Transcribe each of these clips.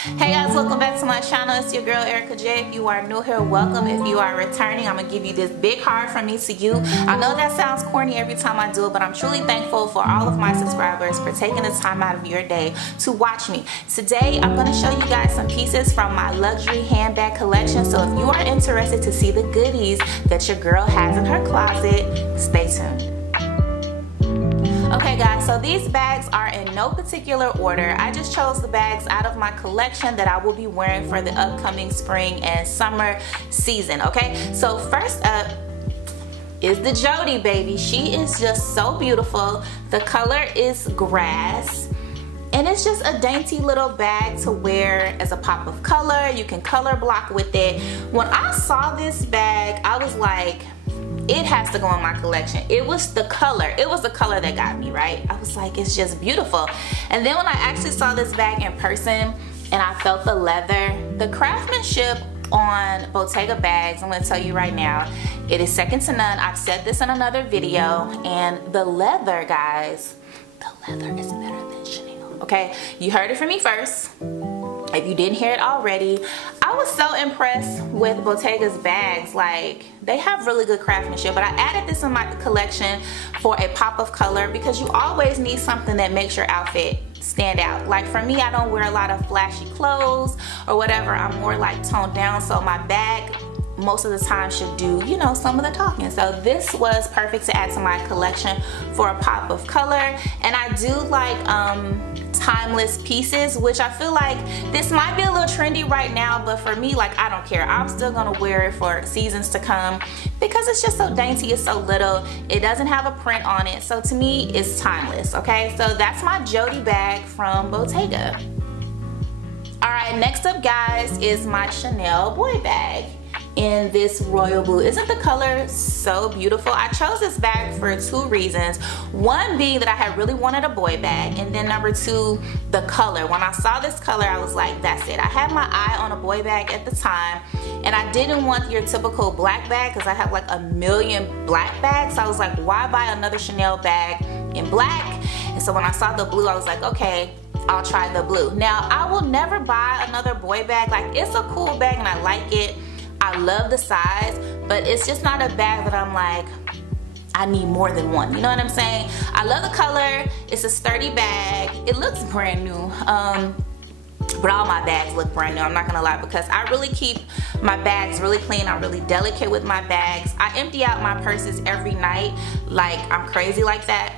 Hey guys, welcome back to my channel. It's your girl Erica J. If you are new here, welcome. If you are returning, I'm gonna give you this big heart from me to you. I know that sounds corny every time I do it, but I'm truly thankful for all of my subscribers for taking the time out of your day to watch me. Today I'm gonna show you guys some pieces from my luxury handbag collection. So if you are interested to see the goodies that your girl has in her closet, stay tuned. Okay guys, so these bags are in no particular order. I just chose the bags out of my collection that I will be wearing for the upcoming spring and summer season, okay? So first up is the Jody baby. She is just so beautiful. The color is grass. And it's just a dainty little bag to wear as a pop of color. You can color block with it. When I saw this bag, I was like, it has to go in my collection. It was the color. It was the color that got me, right? I was like, it's just beautiful. And then when I actually saw this bag in person and I felt the leather, the craftsmanship on Bottega bags, I'm gonna tell you right now, it is second to none. I've said this in another video, and the leather, guys, the leather is better than Chanel, okay? You heard it from me first. If you didn't hear it already, I was so impressed with Bottega's bags. Like, they have really good craftsmanship, but I added this in my collection for a pop of color because you always need something that makes your outfit stand out. Like for me, I don't wear a lot of flashy clothes or whatever. I'm more like toned down, so my bag most of the time should do, you know, some of the talking. So this was perfect to add to my collection for a pop of color. And I do like timeless pieces, which I feel like this might be a little trendy right now, but for me, like, I don't care. I'm still gonna wear it for seasons to come because it's just so dainty, it's so little, it doesn't have a print on it, so to me it's timeless. Okay, so that's my Jody bag from Bottega. All right, next up guys is my Chanel boy bag in this royal blue. Isn't the color so beautiful? I chose this bag for two reasons. One being that I had really wanted a boy bag, and then number two, the color. When I saw this color, I was like, that's it. I had my eye on a boy bag at the time, and I didn't want your typical black bag because I have like a million black bags. So I was like, why buy another Chanel bag in black? And so when I saw the blue, I was like, okay, I'll try the blue. Now, I will never buy another boy bag. Like, it's a cool bag and I like it. I love the size, but it's just not a bag that I'm like, I need more than one. You know what I'm saying? I love the color. It's a sturdy bag. It looks brand new. But all my bags look brand new, I'm not gonna lie, because I really keep my bags really clean. I'm really delicate with my bags. I empty out my purses every night. Like, I'm crazy like that.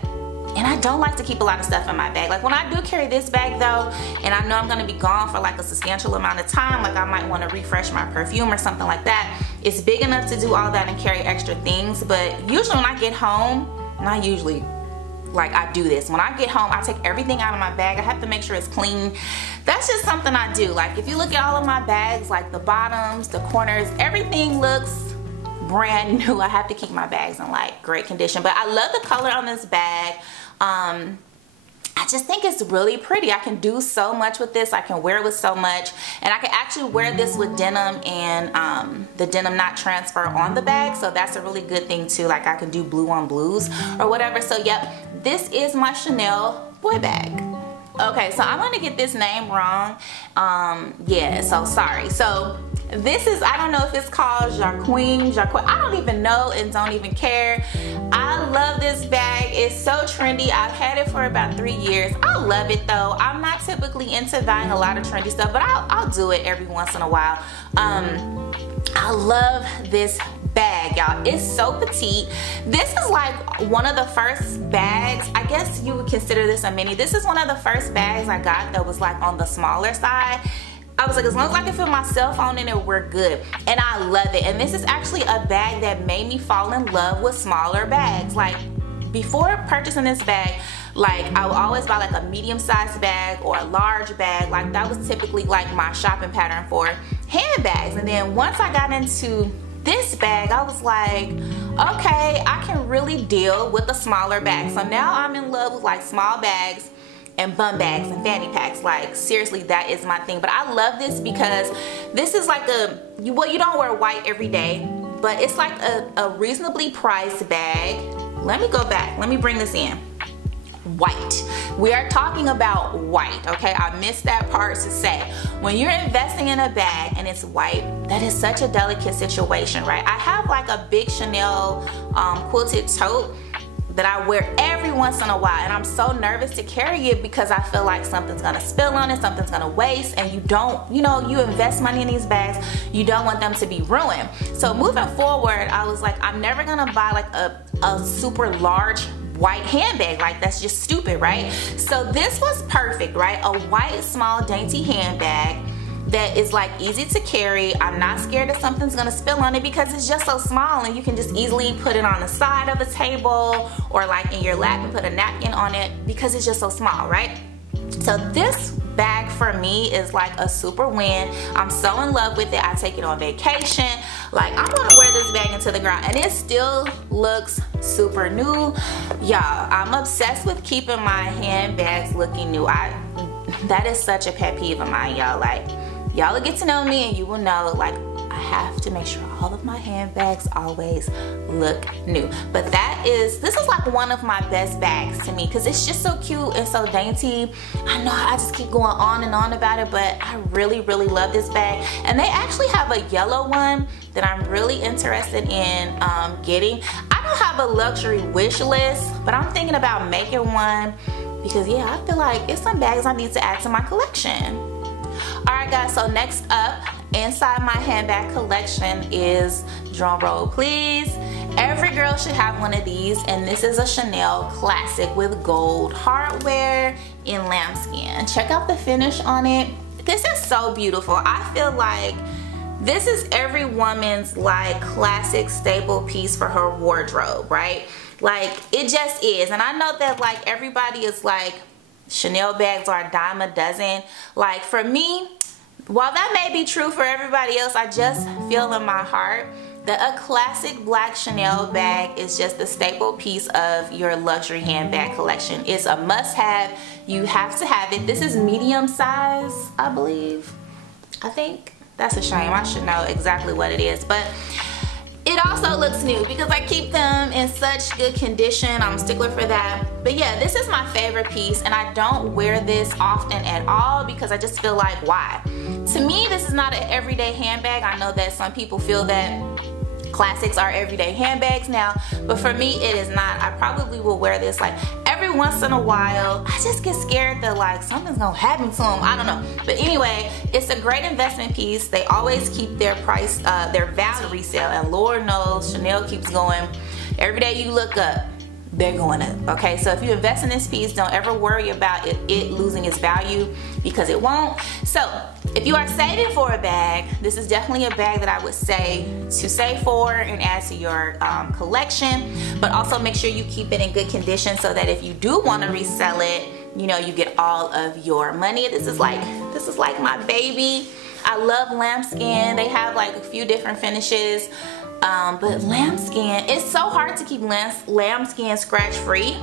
And I don't like to keep a lot of stuff in my bag. Like when I do carry this bag though, and I know I'm gonna be gone for like a substantial amount of time, like I might wanna refresh my perfume or something like that, it's big enough to do all that and carry extra things. But usually when I get home, not usually, like I do this. When I get home, I take everything out of my bag. I have to make sure it's clean. That's just something I do. Like if you look at all of my bags, like the bottoms, the corners, everything looks brand new. I have to keep my bags in like great condition. But I love the color on this bag. I just think it's really pretty. I can do so much with this. I can wear it with so much, and I can actually wear this with denim and the denim not transfer on the bag, so that's a really good thing too. Like I can do blue on blues or whatever. So yep, this is my Chanel boy bag. Okay, so I'm gonna get this name wrong. Yeah, so sorry. So this is, I don't know if it's called Jacqueline, I don't even know and don't even care. I love this bag. It's so trendy. I've had it for about 3 years. I love it though. I'm not typically into buying a lot of trendy stuff, but I'll do it every once in a while. I love this bag, y'all. It's so petite. This is like one of the first bags, I guess you would consider this a mini. This is one of the first bags I got that was like on the smaller side. I was like, as long as I can fit my cell phone in it, we're good. And I love it. And this is actually a bag that made me fall in love with smaller bags. Like before purchasing this bag, like I would always buy like a medium-sized bag or a large bag. Like that was typically like my shopping pattern for handbags. And then once I got into this bag, I was like, okay, I can really deal with a smaller bag. So now I'm in love with like small bags and bum bags and fanny packs. Like seriously, that is my thing. But I love this because this is like well, you don't wear white every day, but it's like a reasonably priced bag. Let me go back, let me bring this in. white. We are talking about white, okay? I missed that part to say. When you're investing in a bag and it's white, that is such a delicate situation, right? I have like a big Chanel quilted tote that I wear every once in a while, and I'm so nervous to carry it because I feel like something's gonna spill on it, something's gonna waste, and you don't, you know, you invest money in these bags, you don't want them to be ruined. So moving forward, I was like, I'm never gonna buy like a super large white handbag. Like, that's just stupid, right? So this was perfect, right? A white, small, dainty handbag that is like easy to carry. I'm not scared that something's gonna spill on it because it's just so small, and you can just easily put it on the side of the table or like in your lap and put a napkin on it because it's just so small, right? So this bag for me is like a super win. I'm so in love with it. I take it on vacation. Like, I'm gonna wear this bag into the ground, and it still looks super new. Y'all, I'm obsessed with keeping my handbags looking new. That is such a pet peeve of mine, y'all. Like, y'all will get to know me and you will know, like, I have to make sure all of my handbags always look new. But this is like one of my best bags to me because it's just so cute and so dainty. I know I just keep going on and on about it, but I really, really love this bag. And they actually have a yellow one that I'm really interested in getting. I don't have a luxury wish list, but I'm thinking about making one because, yeah, I feel like it's some bags I need to add to my collection. Alright guys, so next up inside my handbag collection is, drum roll please, every girl should have one of these, and this is a Chanel classic with gold hardware in lambskin. Check out the finish on it. This is so beautiful. I feel like this is every woman's like classic staple piece for her wardrobe, right? Like, it just is. And I know that like everybody is like, Chanel bags are a dime a dozen. Like, for me, while that may be true for everybody else, I just feel in my heart that a classic black Chanel bag is just a staple piece of your luxury handbag collection. It's a must-have. You have to have it. This is medium size, I believe. I think. That's a shame. I should know exactly what it is. But it also looks new because I keep them in such good condition. I'm a stickler for that. But yeah, this is my favorite piece, and I don't wear this often at all because I just feel like, why? To me, this is not an everyday handbag. I know that some people feel that classics are everyday handbags now, but for me it is not. I probably will wear this like every once in a while. I just get scared that like something's gonna happen to them. I don't know. But anyway, it's a great investment piece. They always keep their price, their value resale, and Lord knows Chanel keeps going. Every day you look up, they're going up. Okay, so if you invest in this piece, don't ever worry about it losing its value, because it won't. So if you are saving for a bag, this is definitely a bag that I would say to save for and add to your collection, but also make sure you keep it in good condition so that if you do want to resell it, you know, you get all of your money. This is like my baby. I love lambskin. They have like a few different finishes. But lambskin, it's so hard to keep lambskin scratch free,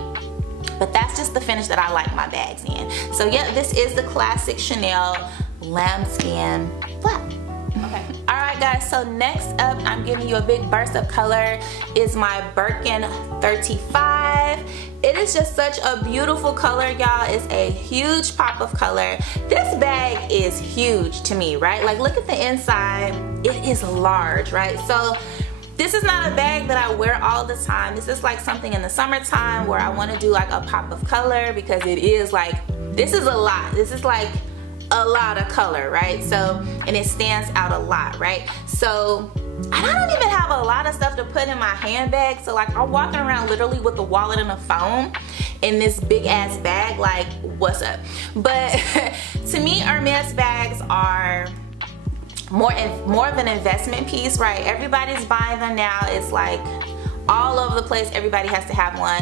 but that's just the finish that I like my bags in. So yeah, this is the classic Chanel lambskin flap. Okay. Alright guys, so next up I'm giving you a big burst of color is my Birkin 35. It is just such a beautiful color, y'all. It's a huge pop of color. This bag is huge to me, right? Like, look at the inside. It is large, right? So this is not a bag that I wear all the time. This is like something in the summertime where I want to do like a pop of color, because it is like, this is a lot. This is like a lot of color, right? So, and it stands out a lot, right? So, and I don't even have a lot of stuff to put in my handbag. So like, I'm walking around literally with a wallet and a phone in this big ass bag. Like, what's up? But to me, Hermes bags are more of an investment piece, right? Everybody's buying them now. It's like all over the place. Everybody has to have one.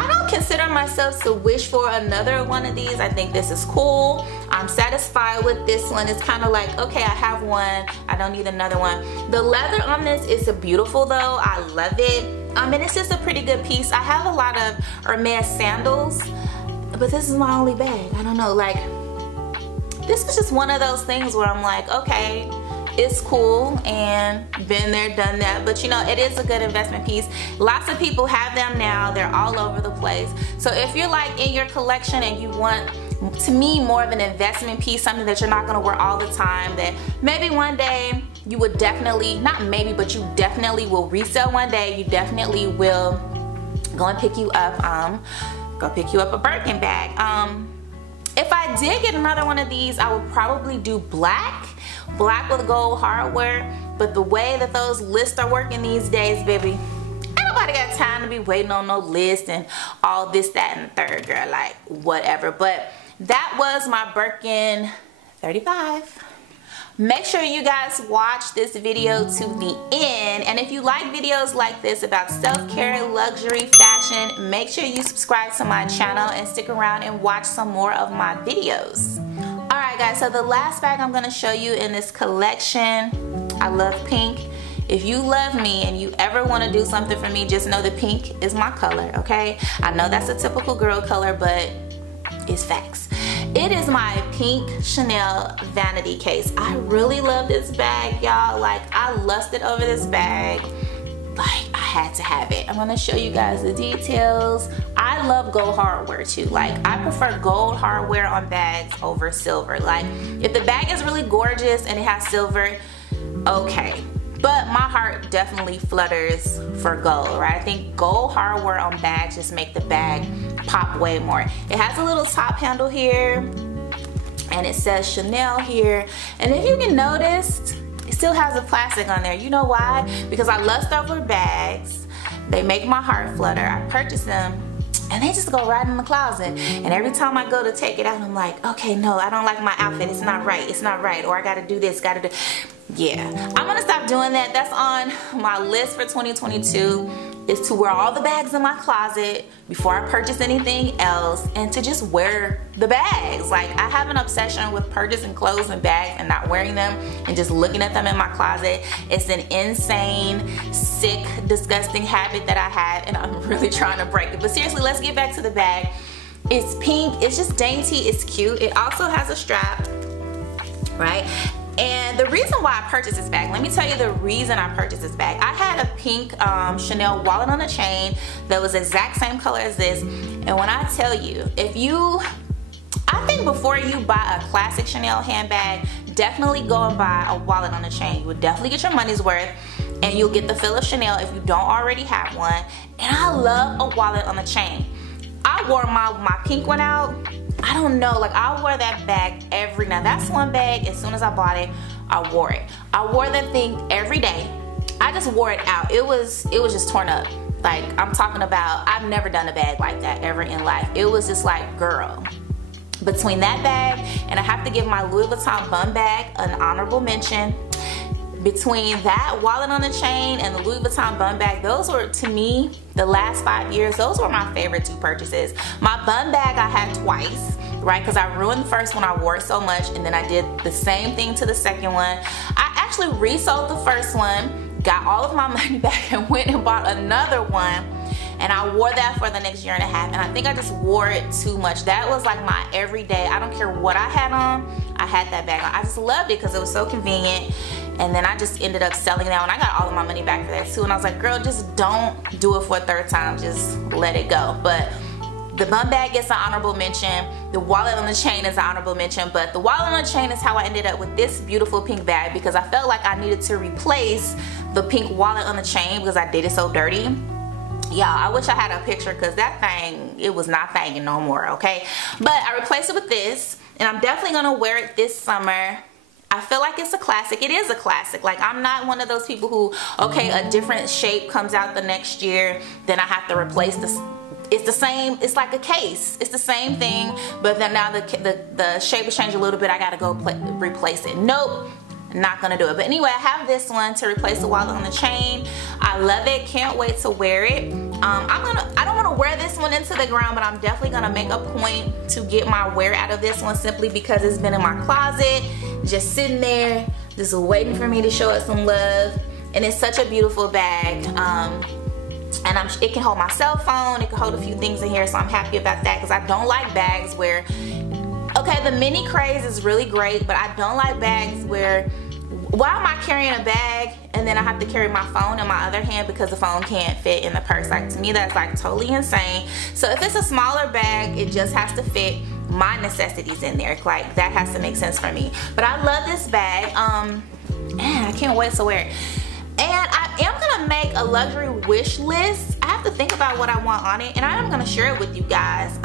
I don't consider myself to wish for another one of these. I think this is cool. I'm satisfied with this one. It's kind of like, okay, I have one. I don't need another one. The leather on this is beautiful though. I love it. And it's just a pretty good piece. I have a lot of Hermes sandals, but this is my only bag. I don't know, like, this was just one of those things where I'm like, okay, it's cool and been there, done that, but you know, it is a good investment piece. Lots of people have them now. They're all over the place. So if you're like in your collection and you want, to me, more of an investment piece, something that you're not going to wear all the time, that maybe one day you would definitely, not maybe, but you definitely will resell one day, you definitely will go and pick you up a Birkin bag. If I did get another one of these, I would probably do black with gold hardware, but the way that those lists are working these days, baby, ain't nobody got time to be waiting on no list and all this, that, and the third, girl, like whatever. But that was my Birkin 35. Make sure you guys watch this video to the end, and if you like videos like this about self-care, luxury, fashion, make sure you subscribe to my channel and stick around and watch some more of my videos. Alright guys, so the last bag I'm going to show you in this collection, I love pink. If you love me and you ever want to do something for me, just know that pink is my color, okay? I know that's a typical girl color, but it's facts. It is my pink Chanel vanity case. I really love this bag, y'all. Like, I lusted over this bag. Like, I had to have it. I'm gonna show you guys the details. I love gold hardware too. Like, I prefer gold hardware on bags over silver. Like, if the bag is really gorgeous and it has silver, okay. But my heart definitely flutters for gold, right? I think gold hardware on bags just make the bag pop way more. It has a little top handle here, and it says Chanel here. And if you can notice, it still has a plastic on there. You know why? Because I lust over bags. They make my heart flutter. I purchased them, and they just go right in the closet. And every time I go to take it out, I'm like, okay, no, I don't like my outfit. It's not right. It's not right. Or I gotta do this, gotta do. Yeah, I'm gonna stop doing that. That's on my list for 2022, is to wear all the bags in my closet before I purchase anything else, and to just wear the bags. Like, I have an obsession with purchasing clothes and bags and not wearing them and just looking at them in my closet. It's an insane, sick, disgusting habit that I have, and I'm really trying to break it. But seriously, let's get back to the bag. It's pink, it's just dainty, it's cute. It also has a strap, right? And the reason why I purchased this bag, let me tell you the reason I purchased this bag. I had a pink Chanel wallet on a chain that was the exact same color as this. And when I tell you, I think before you buy a classic Chanel handbag, definitely go and buy a wallet on a chain. You would definitely get your money's worth, and you'll get the feel of Chanel if you don't already have one. And I love a wallet on a chain. I wore my pink one out. I don't know, like, I wore that bag now that's one bag, as soon as I bought it, I wore it. I wore that thing every day. I just wore it out. It was just torn up. Like, I'm talking about, I've never done a bag like that ever in life. It was just like, girl. Between that bag, and I have to give my Louis Vuitton bum bag an honorable mention. Between that wallet on the chain and the Louis Vuitton bum bag, those were, to me, the last 5 years, those were my favorite two purchases. My bum bag I had twice, right? Because I ruined the first one, I wore it so much, and then I did the same thing to the second one. I actually resold the first one, got all of my money back, and went and bought another one. And I wore that for the next year and a half, and I think I just wore it too much. That was like my everyday, I don't care what I had on, I had that bag on. I just loved it because it was so convenient. And then I just ended up selling that one. I got all of my money back for that too. And I was like, girl, just don't do it for a third time. Just let it go. But the bum bag gets an honorable mention. The wallet on the chain is an honorable mention. But the wallet on the chain is how I ended up with this beautiful pink bag, because I felt like I needed to replace the pink wallet on the chain because I did it so dirty. Y'all, I wish I had a picture, because that thing, it was not thanging no more, okay? But I replaced it with this, and I'm definitely gonna wear it this summer. I feel like it's a classic. It is a classic. Like, I'm not one of those people who, okay, a different shape comes out the next year, then I have to replace this. It's the same, it's like a case. It's the same thing, but then now the shape has changed a little bit. I gotta go replace it. Nope. Not gonna do it. But anyway, I have this one to replace the wallet on the chain. I love it. Can't wait to wear it. I don't want to wear this one into the ground, but I'm definitely gonna make a point to get my wear out of this one, simply because it's been in my closet, just sitting there, just waiting for me to show it some love. And it's such a beautiful bag. And it can hold my cell phone. It can hold a few things in here, so I'm happy about that, because I don't like bags where, okay, the mini craze is really great, but I don't like bags where why am I carrying a bag and then I have to carry my phone in my other hand because the phone can't fit in the purse? Like, to me, that's like totally insane. So if it's a smaller bag, it just has to fit my necessities in there. Like, that has to make sense for me. But I love this bag. Man, I can't wait to wear it. And I am gonna make a luxury wish list. I have to think about what I want on it, and I am gonna share it with you guys.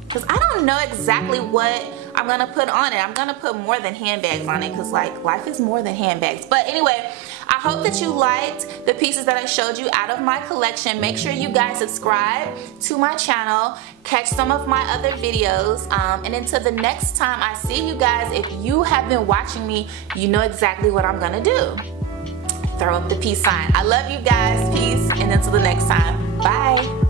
Because I don't know exactly what I'm gonna put on it. I'm gonna put more than handbags on it, because like, life is more than handbags. But anyway, I hope that you liked the pieces that I showed you out of my collection. Make sure you guys subscribe to my channel, catch some of my other videos, and until the next time I see you guys, if you have been watching me, you know exactly what I'm gonna do. Throw up the peace sign. I love you guys. Peace. And until the next time. Bye.